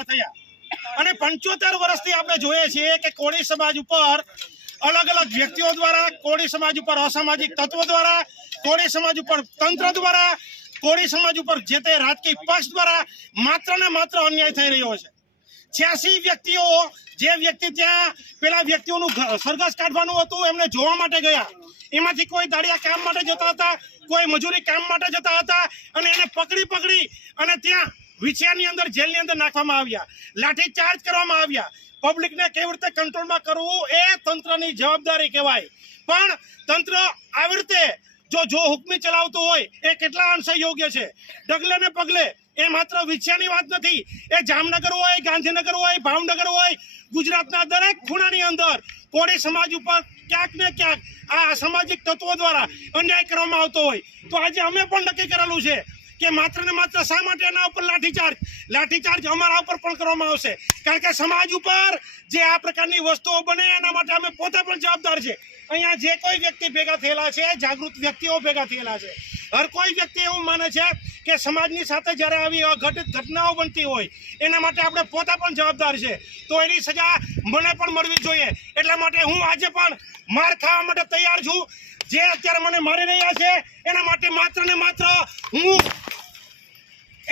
ભેગા થયા. અને પંચોતેર વર્ષથી આપણે જોઈએ છીએ કે કોળી સમાજ ઉપર અલગ અલગ વ્યક્તિઓ દ્વારા, કોળી સમાજ ઉપર અસામાજિક તત્વો દ્વારા, કોળી સમાજ ઉપર તંત્ર દ્વારા, કોળી સમાજ ઉપર જે તે રાજકીય પક્ષ દ્વારા માત્ર ને માત્ર અન્યાય થઈ રહ્યો છે. છ્યાસી વ્યક્તિઓ, જે વ્યક્તિ ત્યાં પેલા વ્યક્તિઓનું સરઘસ કાઢવાનું હતું, એમને જોવા માટે ગયા. એમાંથી કોઈ દાડિયા કામ માટે જતા હતા, કોઈ મજૂરી કામ માટે જતા હતા, અને એને પકડી પકડી અને ત્યાં વિછિયાની અંદર જેલની અંદર નાખવામાં આવ્યા. લાઠી ચાર્જ કરવામાં આવ્યા. પબ્લિકને કેવી રીતે કંટ્રોલમાં કરવું એ તંત્રની જવાબદારી કહેવાય. પણ તંત્ર આવી રીતે જો જો હુકમી ચલાવતું હોય, એ કેટલા અંશે યોગ્ય છે? ડગલે ને પગલે એ માત્ર વિછિયાની વાત નથી. એ જામનગર હોય, ગાંધીનગર હોય, ભાવનગર હોય, ગુજરાતના દરેક ખૂણાની અંદર કોળી સમાજ ઉપર ક્યાંક ને ક્યાંક આ સામાજિક તત્વો દ્વારા અન્યાય કરવામાં આવતો હોય. તો આજે અમે પણ નક્કી કરેલું છે કે માત્ર ને માત્ર શા માટે એના ઉપર લાઠીચાર્જ? લાઠીચાર્જ અમારા ઉપર પણ કરવામાં આવશે. કારણ કે સમાજ ઉપર જે આ પ્રકારની વસ્તુઓ બને, એના માટે અમે પોતે પણ જવાબદાર છે. અહીંયા જે કોઈ વ્યક્તિ ભેગા થયેલા છે, જાગૃત વ્યક્તિઓ ભેગા થયેલા છે. હર કોઈ વ્યક્તિ એવું માને છે કે સમાજની સાથે જ્યારે આવી અઘટિત ઘટનાઓ બનતી હોય, એના માટે આપણે પોતે પણ જવાબદાર છે. તો એની સજા મને પણ મળવી જોઈએ. એટલા માટે હું આજે પણ માર ખાવા માટે તૈયાર છું. જે અત્યારે મને મારી રહ્યા છે, એના માટે માત્ર ને માત્ર હું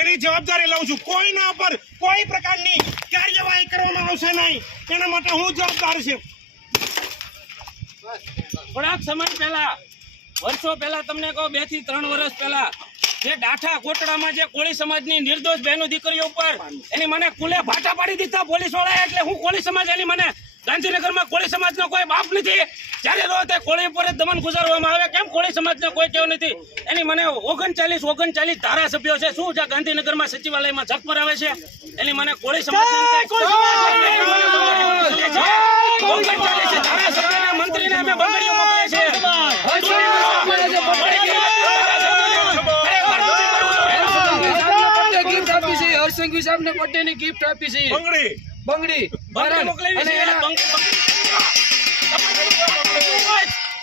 એની જવાબદારી લઉં છું. કોઈના ઉપર કોઈ પ્રકારની કાર્યવાહી કરવામાં આવશે નહીં. એના માટે હું જવાબદાર છું. થોડાક સમય પહેલા, વર્ષો પહેલા તમને કહો, બેથી ત્રણ વર્ષ પહેલા જે ડાઠા કોટડામાં જે કોળી સમાજની નિર્દોષ બહેનો દીકરીઓ ઉપર એની મને કુલે ભાટા પાડી દીધા પોલીસ વાળાએ એટલે હું કોળી સમાજ એની મને ગાંધીનગરમાં કોળી સમાજનો કોઈ બાપ નથી. જ્યારે રહો તે કોળી ઉપર જ દમન ગુજારવામાં આવે કેમ કોળી સમાજનો કોઈ કેવું નથી? એની મને ઓગણચાલીસ ઓગણચાલીસ ધારાસભ્યો છે. શું છે ગાંધીનગરમાં સચિવાલયમાં જપ આવે છે? એની મને કોળી સમાજ ઓગણચાલીસ ધારાસભ્યના મંત્રીને અમે બંગડીઓ મોકલીએ ગિફ્ટ આપી છે હરસંઘવી સાહેબને birthday ની ગિફ્ટ આપી છે બંગડી બંગડી બંગડી મોકલાવી અને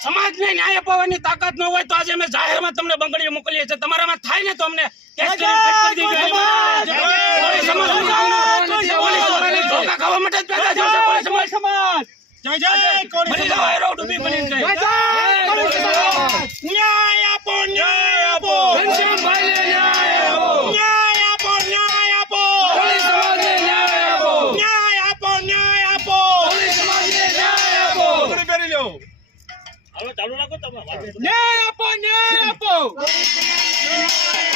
સમાજને ન્યાય અપાવવાની તાકાત ન હોય તો આજે અમે જાહેરમાં તમને બંગડીઓ મોકલીએ છીએ તમારામાં થાય ને તો અમને કેસ કરીને ફેંકી દેજો. કોળી સમાજનું કામ ન હોય. કોળી સમાજને ધોકા ખાવા માટે જ પેદા થયો સમાજ. જય જય કોળી સમાજ. ડૂબી બની જાય. ન્યાય આપો ન્યાય ન્યાય આપો, ન્યાય આપો.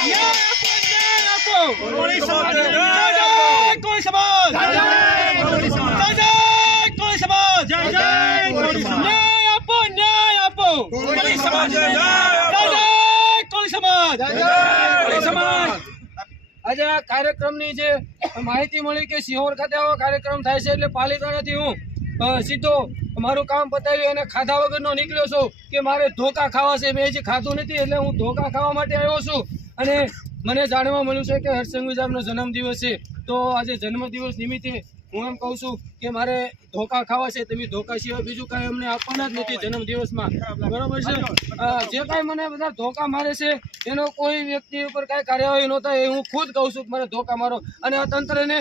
ન્યાય આપો, ન્યાય આપો. કોળી સમાજ કોળી સમાજ. કોળી સમાજ. ન્યાય આપો, ન્યાય આપો. કોળી સમાજ કોળી સમાજ. કોળી સમાજ. આજે આ કાર્યક્રમની જે માહિતી મળી કે સિહોર ખાતે આવો કાર્યક્રમ થાય છે એટલે પાલિતાણાથી હું સીધો મારું કામ પતાવ્યું અને ખાધા વગરનો નીકળ્યો છું કે મારે ધોકા ખાવા છે, મેં હજી ખાધું નથી એટલે હું ધોકા ખાવા માટે આવ્યો છું. અને મને જાણવા મળ્યું છે કે હર્ષસંઘવી સાહેબનો જન્મદિવસ છે. તો આજે જન્મદિવસ નિમિત્તે હું એમ કહું છું કે મારે ધોકા ખાવા છે, તમે ધોકા સિવાય બીજું કાંઈ અમને આપવાના જ નથી જન્મદિવસમાં. બરોબર છે? જે કાંઈ મને બધા ધોકા મારે છે, એનો કોઈ વ્યક્તિ ઉપર કાંઈ કાર્યવાહી ન એ હું ખુદ કહું છું કે મને ધોકા મારો. અને આ તંત્રને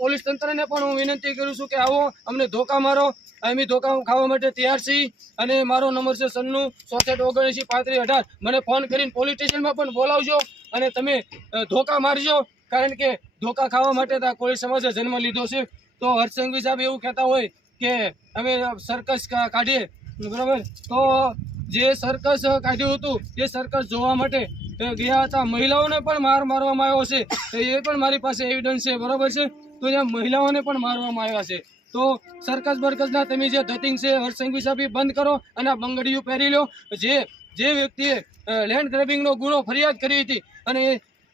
પોલીસ તંત્રને પણ હું વિનંતી કરું છું કે આવો, અમને ધોકા મારો. અમે ધોકા ખાવા માટે તૈયાર છીએ. અને મારો નંબર છે સન્નું ચોસઠ ઓગણએંસી પાંત્રીસ અઢાર. મને ફોન કરીને પોલીસ સ્ટેશનમાં પણ બોલાવજો અને તમે ધોકા મારજો. કારણ કે ધોકા ખાવા માટે તો કોળી સમાજે જન્મ લીધો છે. તો હર્ષસંઘવી સાહેબ એવું કહેતા હોય કે અમે સર્કસ કાઢીએ. બરાબર? તો જે સર્કસ કાઢ્યું હતું, એ સર્કસ જોવા માટે ગયા હતા. મહિલાઓને પણ માર મારવામાં આવ્યો છે. એ પણ મારી પાસે એવિડન્સ છે. બરાબર છે? તો ત્યાં મહિલાઓને પણ મારવામાં આવ્યા છે. તો સર્કસ બરકસના તમે જે ધતિંગ છે હર્ષસંઘવી સાહેબ, એ બંધ કરો અને આ બંગડીઓ પહેરી લો. જે જે વ્યક્તિએ લેન્ડ ગ્રેબિંગનો ગુનો ફરિયાદ કરી હતી અને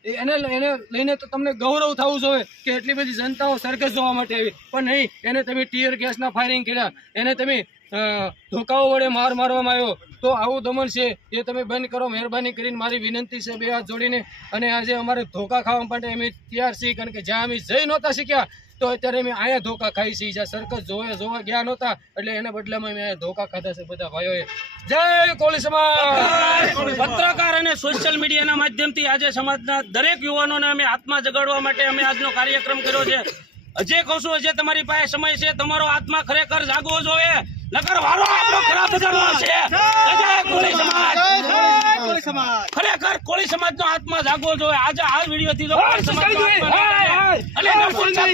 એને એને લઈને તો તમને ગૌરવ થવું જોઈએ કે એટલી બધી જનતાઓ સરકસ જોવા માટે આવી. પણ નહીં, એને તમે ટીયર ગેસના ફાયરિંગ કર્યા. એને તમે ધોકાઓ વડે માર મારવામાં આવ્યો. તો આવું દમન છે એ તમે બંધ કરો, મહેરબાની કરીને મારી વિનંતી છે બે હાથ જોડીને. અને આજે અમારે ધોકા ખાવા માટે અમે તૈયાર છીએ, કારણ કે જ્યાં અમે જઈ નહોતા શીખ્યા તો અત્યારે અમે અહીંયા ધોકા ખાઈ છીએ. જ્યાં સરકસ જોવા જોવા ગયા નહોતા, એટલે એના બદલામાં અમે ધોકા ખાધા છે બધા ભાઈઓએ. જય કોળી સમાજ! પત્રકાર અને સોશિયલ મીડિયાના માધ્યમથી આજે સમાજના દરેક યુવાનોને અમે આત્મા જગાડવા માટે અમે આજનો કાર્યક્રમ કર્યો છે. હજે કહું છું, હજે તમારી પાસે સમય છે, તમારો આત્મા ખરેખર જાગવો જોઈએ. નકર વારો આપણો ખરાબ બધાનો છે. જય કોળી સમાજ. ખરેખર કોળી સમાજનો આત્મા જાગવો જોઈએ. આજે આ વીડિયો થી જો કોળી જાગે, અને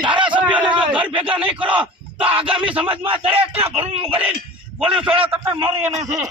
ધારાસભ્યોને જો ઘર ભેગા નહીં કરો તો આગામી સમાજમાં દરેકને ઘરનું કરીને પોલીસવાળા તમને મારી નથી